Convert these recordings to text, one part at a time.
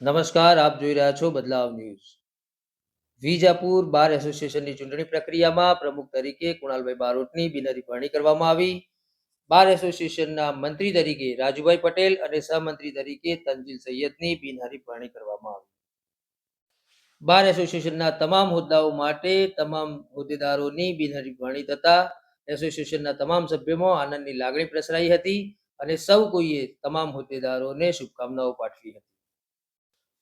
નમસ્કાર, આપ જોઈ રહ્યા છો બદલાવ ન્યૂઝ. વિજાપુર બાર એસોસિએશનની ચૂંટણી પ્રક્રિયામાં પ્રમુખ તરીકે કુણાલભાઈ બારોટની બિનહરીફાણી કરવામાં આવી. બાર એસોસિએશનના મંત્રી તરીકે રાજુભાઈ પટેલ અને સહમંત્રી તરીકે તંજીલ સૈયદની બિનહરીફાણી કરવામાં આવી. બાર એસોસિએશનના તમામ હોદ્દાઓ માટે તમામ હોદ્દેદારોની બિનહરીફાણી થતા એસોસિએશનના તમામ સભ્યોમાં આનંદની લાગણી પ્રસરાઈ હતી અને સૌ કોઈએ તમામ હોદ્દેદારોને શુભકામનાઓ પાઠવી હતી.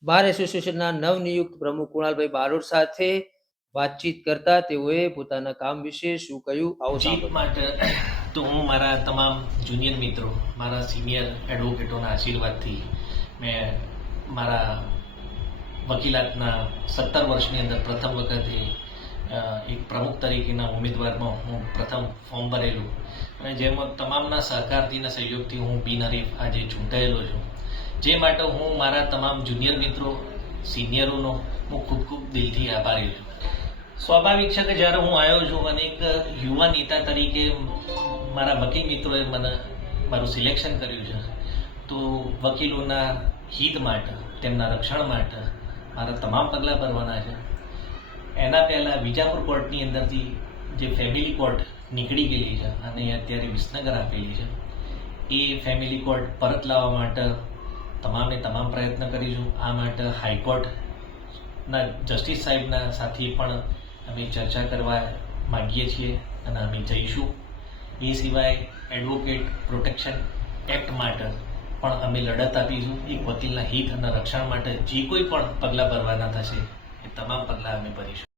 બાર એસોસિએશનના નવનિયુક્ત પ્રમુખ કુણાલભાઈ બારોટ સાથે વાતચીત કરતા તેઓએ પોતાના કામ વિશે શું કહ્યું આવો સાંભળો. માટે તો હું મારા તમામ જુનિયર મિત્રો મારા સિનિયર એડવોકેટોના આશીર્વાદથી મેં મારા વકીલાતના સત્તર વર્ષની અંદર પ્રથમ વખતે એક પ્રમુખ તરીકેના ઉમેદવારમાં હું પ્રથમ ફોર્મ ભરેલું. અને જેમાં તમામના સહકારથી અને સહયોગથી હું બિનહરીફ આજે ચૂંટાયેલો છું. જે માટે હું મારા તમામ જુનિયર મિત્રો, સિનિયરોનો હું ખૂબ ખૂબ દિલથી આભારી છું. સ્વાભાવિક છે કે જ્યારે હું આવ્યો છું અને એક યુવા નેતા તરીકે મારા વકીલ મિત્રોએ મને મારું સિલેક્શન કર્યું છે, તો વકીલોના હિત માટે, તેમના રક્ષણ માટે મારા તમામ પગલાં ભરવાના છે. એના પહેલાં વિજાપુર કોર્ટની અંદરથી જે ફેમિલી કોર્ટ નીકળી ગયેલી છે અને અત્યારે વિસનગર આપેલી છે, એ ફેમિલી કોર્ટ પરત લાવવા માટે તમામે તમામ પ્રયત્ન કરીશું. આ માટે હાઈકોર્ટના જસ્ટિસ સાહેબના સાથે પણ અમે ચર્ચા કરવા માગીએ છીએ અને અમે જઈશું. એ સિવાય એડવોકેટ પ્રોટેક્શન એક્ટ માટે પણ અમે લડત આપીશું. એ વકીલના હિત અને રક્ષણ માટે જે કોઈ પણ પગલાં ભરવાના થશે, એ તમામ પગલાં અમે ભરીશું.